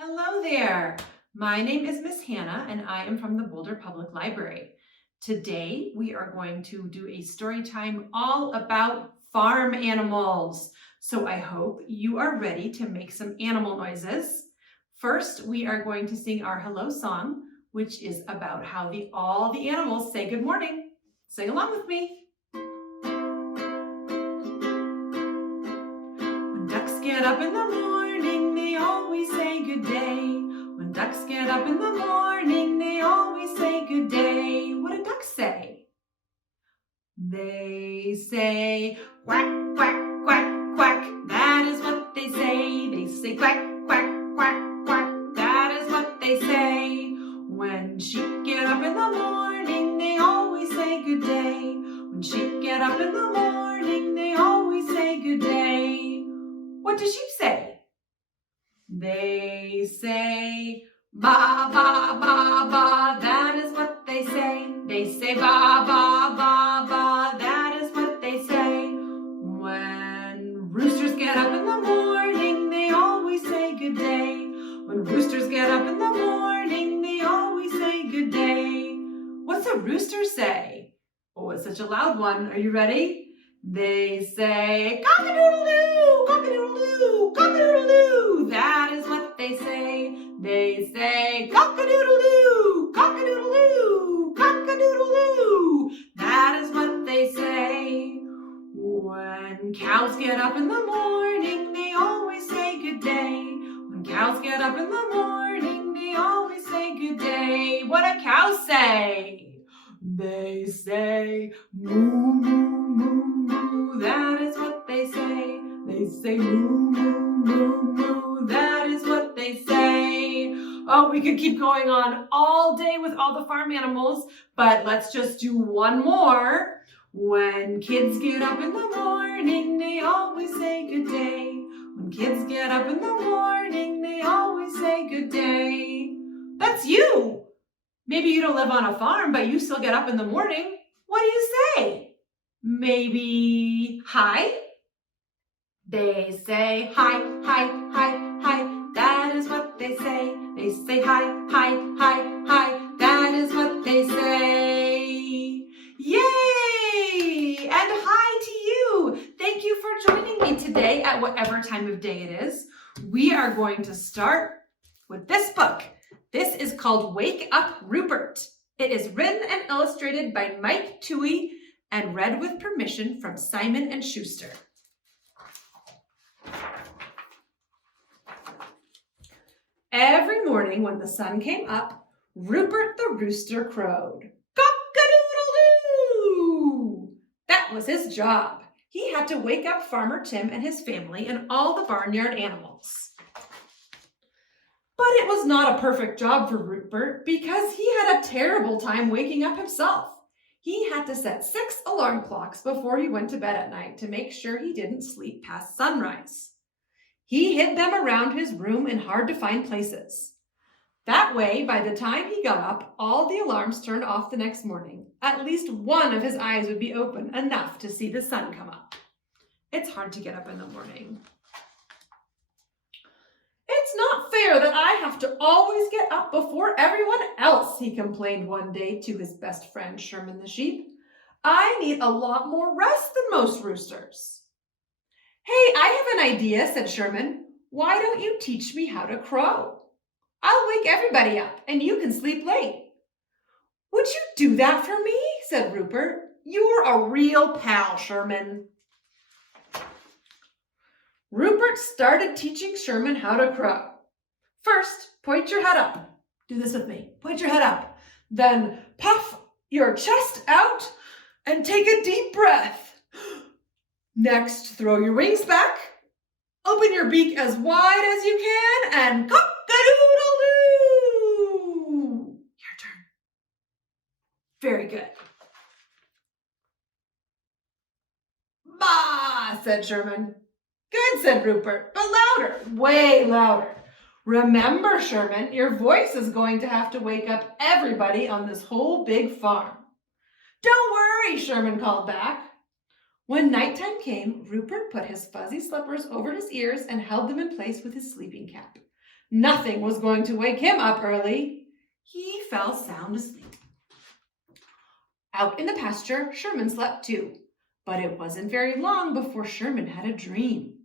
Hello there. My name is Miss Hannah and I am from the Boulder Public Library. Today we are going to do a story time all about farm animals. So I hope you are ready to make some animal noises. First, we are going to sing our hello song, which is about how all the animals say good morning. Sing along with me. When ducks get up in the morning, they always say good day. When ducks get up in the morning, they always say good day. What do ducks say? They say quack, quack, quack, quack. That is what they say. They say quack, quack, quack, quack. That is what they say. When sheep get up in the morning, they always say good day. When sheep get up in the morning, they always say good day. What do sheep say? They say ba, ba, ba, ba. That is what they say. They say ba, ba, ba, ba. That is what they say. When roosters get up in the morning, they always say good day. When roosters get up in the morning, they always say good day. What's a rooster say? Oh, it's such a loud one. Are you ready? They say cock-a-doodle-doo, cock-a-doodle-doo, cock-a-doodle-doo. That is what they say. They say cock-a-doodle-doo, cock-a-doodle-doo, cock-a-doodle-doo. That is what they say. When cows get up in the morning, they always say good day. When cows get up in the morning, they always say good day. What do cows say? They say moo, moo, moo, moo. That is what they say. They say moo, moo, moo, moo. That is what they say. Oh, we could keep going on all day with all the farm animals, but let's just do one more. When kids get up in the morning, they always say good day. When kids get up in the morning, they always say good day. That's you. Maybe you don't live on a farm, but you still get up in the morning. What do you say? Maybe hi? They say hi, hi, hi, hi. That is what they say. They say hi, hi, hi, hi. That is what they say. Yay! And hi to you. Thank you for joining me today at whatever time of day it is. We are going to start with this book. This is called Wake Up Ruffert. It is written and illustrated by Mike Toohey and read with permission from Simon & Schuster. Every morning when the sun came up, Ruffert the rooster crowed. Cock-a-doodle-doo! That was his job. He had to wake up Farmer Tim and his family and all the barnyard animals. But it was not a perfect job for Ruffert because he had a terrible time waking up himself. He had to set 6 alarm clocks before he went to bed at night to make sure he didn't sleep past sunrise. He hid them around his room in hard-to-find places. That way, by the time he got up, all the alarms turned off the next morning. At least one of his eyes would be open enough to see the sun come up. It's hard to get up in the morning. It's not fair that I have to always get up before everyone else, he complained one day to his best friend Sherman the sheep. I need a lot more rest than most roosters. Hey, I have an idea, said Sherman. Why don't you teach me how to crow? I'll wake everybody up and you can sleep late. Would you do that for me? Said Ruffert. You're a real pal, Sherman. Ruffert started teaching Sherman how to crow. First, point your head up. Do this with me. Point your head up. Then puff your chest out and take a deep breath. Next, throw your wings back. Open your beak as wide as you can and cock-a-doodle-doo! Your turn. Very good. Bah, said Sherman. Good, said Ruffert, but louder, way louder. Remember, Sherman, your voice is going to have to wake up everybody on this whole big farm. Don't worry, Sherman called back. When nighttime came, Ruffert put his fuzzy slippers over his ears and held them in place with his sleeping cap. Nothing was going to wake him up early. He fell sound asleep. Out in the pasture, Sherman slept too, but it wasn't very long before Sherman had a dream.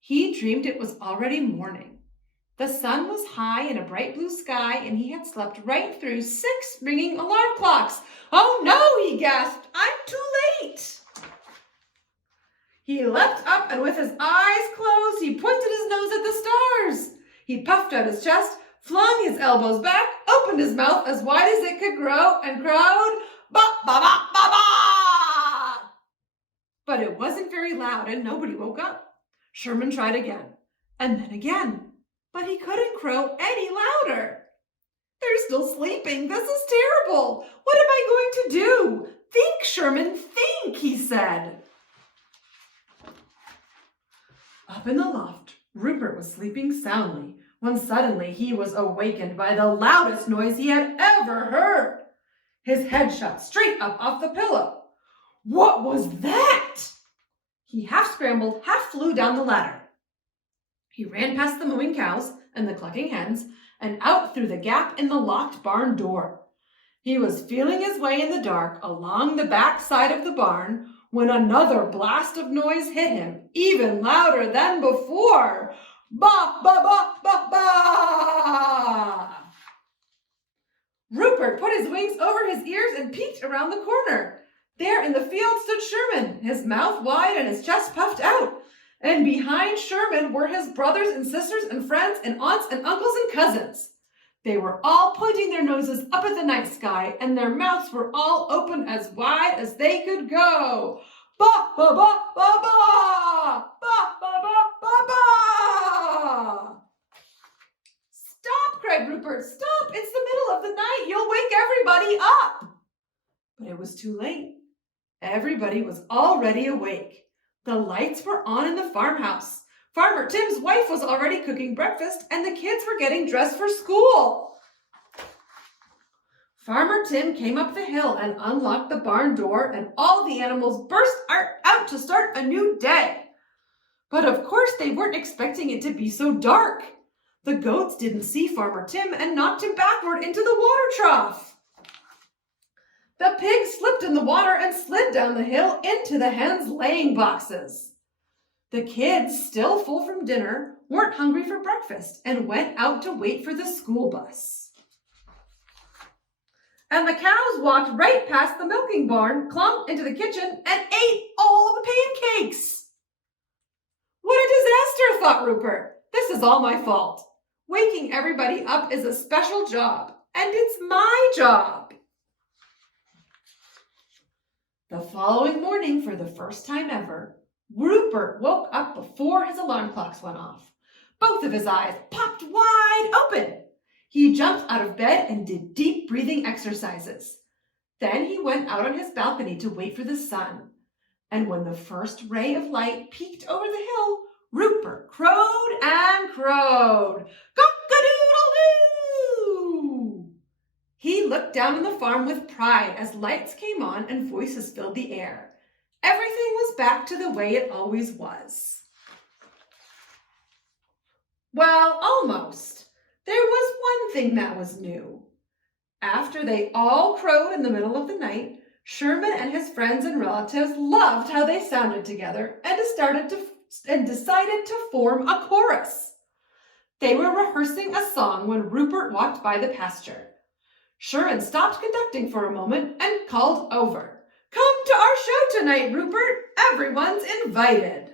He dreamed it was already morning. The sun was high in a bright blue sky, and he had slept right through 6 ringing alarm clocks. "Oh no," he gasped, "I'm too late." He leapt up, and with his eyes closed, he pointed his nose at the stars. He puffed out his chest, flung his elbows back, opened his mouth as wide as it could grow, and crowed, "Ba, ba, ba, ba, ba!" But it wasn't very loud, and nobody woke up. Sherman tried again, and then again, but he couldn't crow any louder. "They're still sleeping. This is terrible. What am I going to do? Think, Sherman, think," he said. Up in the loft, Rupert was sleeping soundly when suddenly he was awakened by the loudest noise he had ever heard. His head shot straight up off the pillow. What was that? He half scrambled, half flew down the ladder. He ran past the mooing cows and the clucking hens and out through the gap in the locked barn door. He was feeling his way in the dark along the back side of the barn when another blast of noise hit him, even louder than before. Ba, ba, ba, ba, ba! Rupert put his wings over his ears and peeked around the corner. There in the field stood Sherman, his mouth wide and his chest puffed out. And behind Sherman were his brothers and sisters and friends and aunts and uncles and cousins. They were all pointing their noses up at the night sky, and their mouths were all open as wide as they could go. Ba, ba, ba, ba, ba! Ba, ba, ba, ba, ba! "Stop," cried Rupert. "Stop! It's the middle of the night. You'll wake everybody up." But it was too late. Everybody was already awake. The lights were on in the farmhouse. Farmer Tim's wife was already cooking breakfast, and the kids were getting dressed for school. Farmer Tim came up the hill and unlocked the barn door, and all the animals burst out to start a new day. But of course they weren't expecting it to be so dark. The goats didn't see Farmer Tim and knocked him backward into the water trough. The pigs slipped in the water and slid down the hill into the hens' laying boxes. The kids, still full from dinner, weren't hungry for breakfast and went out to wait for the school bus. And the cows walked right past the milking barn, clumped into the kitchen, and ate all the pancakes. What a disaster, thought Rupert. This is all my fault. Waking everybody up is a special job, and it's my job. The following morning, for the first time ever, Rupert woke up before his alarm clocks went off. Both of his eyes popped wide open. He jumped out of bed and did deep breathing exercises. Then he went out on his balcony to wait for the sun. And when the first ray of light peeked over the hill, Rupert crowed and crowed. Cock-a-doodle-doo! He looked down on the farm with pride as lights came on and voices filled the air. Everything was back to the way it always was. Well, almost. There was one thing that was new. After they all crowed in the middle of the night, Sherman and his friends and relatives loved how they sounded together and decided to form a chorus. They were rehearsing a song when Rupert walked by the pasture. Sherman stopped conducting for a moment and called over. "Come to our show tonight, Rupert. Everyone's invited."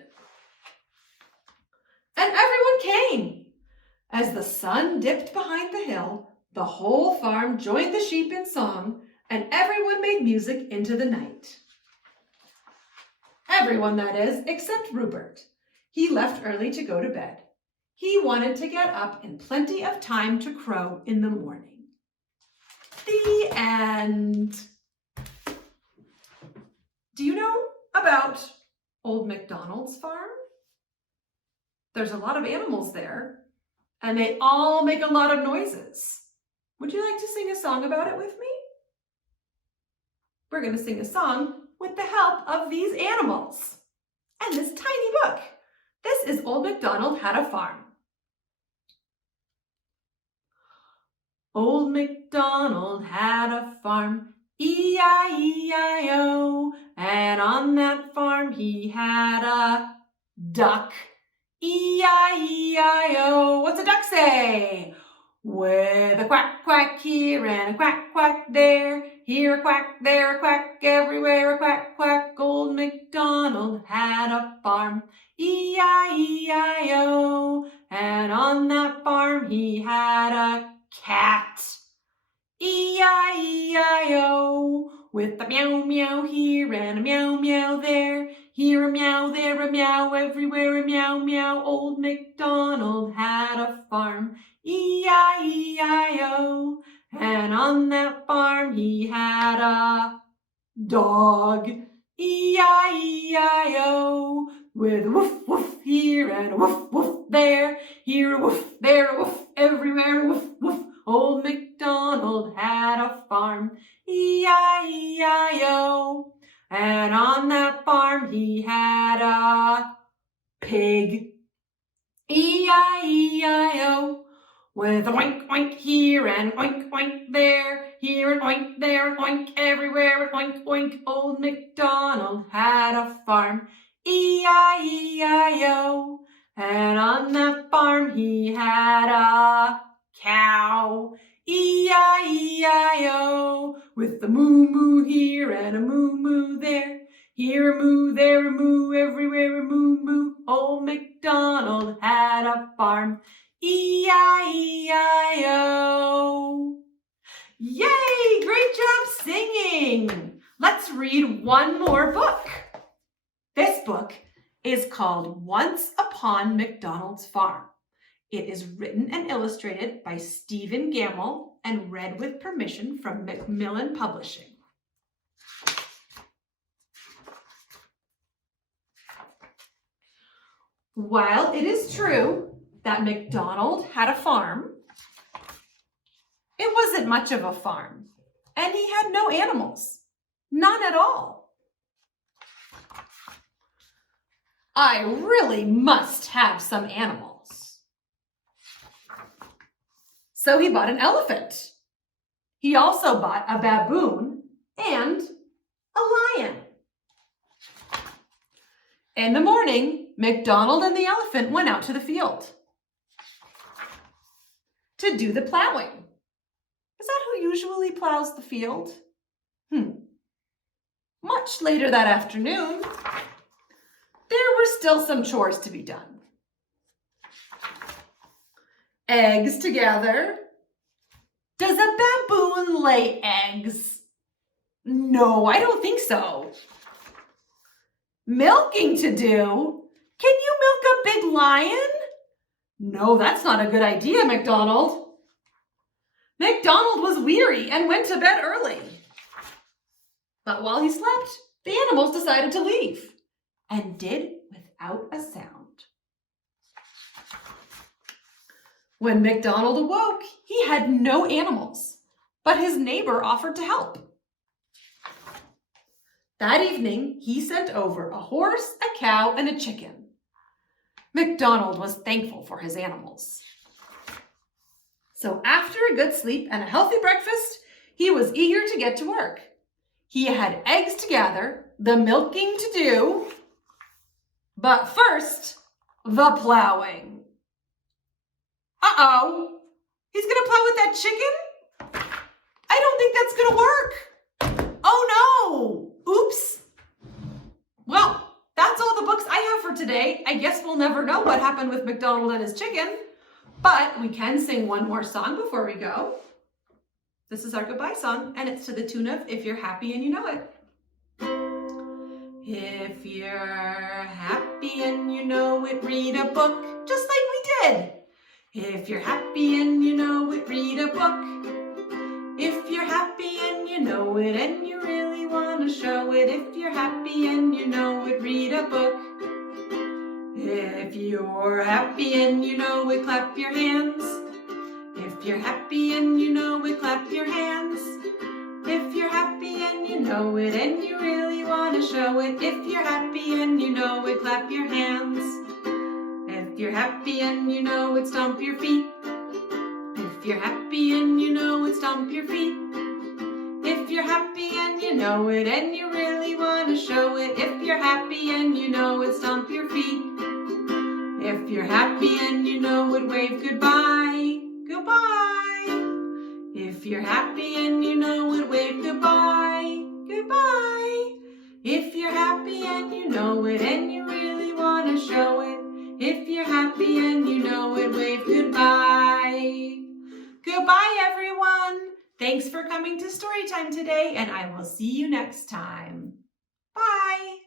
And everyone came. As the sun dipped behind the hill, the whole farm joined the sheep in song, and everyone made music into the night. Everyone, that is, except Rupert. He left early to go to bed. He wanted to get up in plenty of time to crow in the morning. The end. Do you know about Old MacDonald's farm? There's a lot of animals there, and they all make a lot of noises. Would you like to sing a song about it with me? We're going to sing a song with the help of these animals and this tiny book. This is Old MacDonald Had a Farm. Old MacDonald had a farm, E-I-E-I-O, and on that farm he had a duck, E-I-E-I-O. What's a duck say? With a quack, quack here and a quack, quack there, here a quack, there a quack, everywhere a quack, quack. Old MacDonald had a farm, E-I-E-I-O, and on that farm he had a cat, E-I-E-I-O, with a meow, meow here and a meow, meow there, here a meow, there a meow, everywhere a meow, meow. Old MacDonald had a farm, E-I-E-I-O, and on that farm he had a dog, E-I-E-I-O, with a woof, woof here and a woof, woof there, here a woof, there a woof, everywhere a woof, woof. Old MacDonald had a farm, E-I-E-I-O, and on that farm he had a pig, E-I-E-I-O, with a oink, oink here and oink, oink there, here an oink, there an oink, everywhere an oink, oink. Old MacDonald had a farm, E-I-E-I-O, and on that farm he had a cow, E-I-E-I-O, with a moo-moo here and a moo-moo there, here a moo, there a moo, everywhere a moo-moo. Old MacDonald had a farm, E-I-E-I-O. Yay! Great job singing! Let's read one more book. This book is called Once Upon MacDonald's Farm. It is written and illustrated by Stephen Gamble and read with permission from Macmillan Publishing. While it is true that MacDonald had a farm, it wasn't much of a farm, and he had no animals, none at all. I really must have some animals. So he bought an elephant. He also bought a baboon and a lion. In the morning, MacDonald and the elephant went out to the field to do the plowing. Is that who usually plows the field? Much later that afternoon, there were still some chores to be done. Eggs to gather. Does a baboon lay eggs? No, I don't think so. Milking to do. Can you milk a big lion? No, that's not a good idea, MacDonald. MacDonald was weary and went to bed early. But while he slept, the animals decided to leave and did without a sound. When MacDonald awoke, he had no animals, but his neighbor offered to help. That evening, he sent over a horse, a cow, and a chicken. MacDonald was thankful for his animals. So after a good sleep and a healthy breakfast, he was eager to get to work. He had eggs to gather, the milking to do, but first, the plowing. Uh-oh, he's gonna plow with that chicken? I don't think that's gonna work. Oh no, oops. Well, that's all the books I have for today. I guess we'll never know what happened with MacDonald and his chicken, but we can sing one more song before we go. This is our goodbye song, and it's to the tune of If You're Happy and You Know It. If you're happy and you know it, read a book, just like we did. If you're happy and you know it, read a book. If you're happy and you know it and you really want to show it, if you're happy and you know it, read a book. If you're happy and you know it, clap your hands. If you're happy and you know it, clap your hands. If you're happy and you know it and you really want to show it, if you're happy and you know it, clap your hands. If you're happy and you know it, stomp your feet. If you're happy and you know it, stomp your feet. If you're happy and you know it and you really want to show it, if you're happy and you know it, stomp your feet. If you're happy and you know it, wave goodbye, goodbye. If you're happy and you know it, wave goodbye, goodbye. If you're happy and you know it and you really want to show it, if you're happy and you know it, wave goodbye. Goodbye, everyone. Thanks for coming to Storytime today, and I will see you next time. Bye.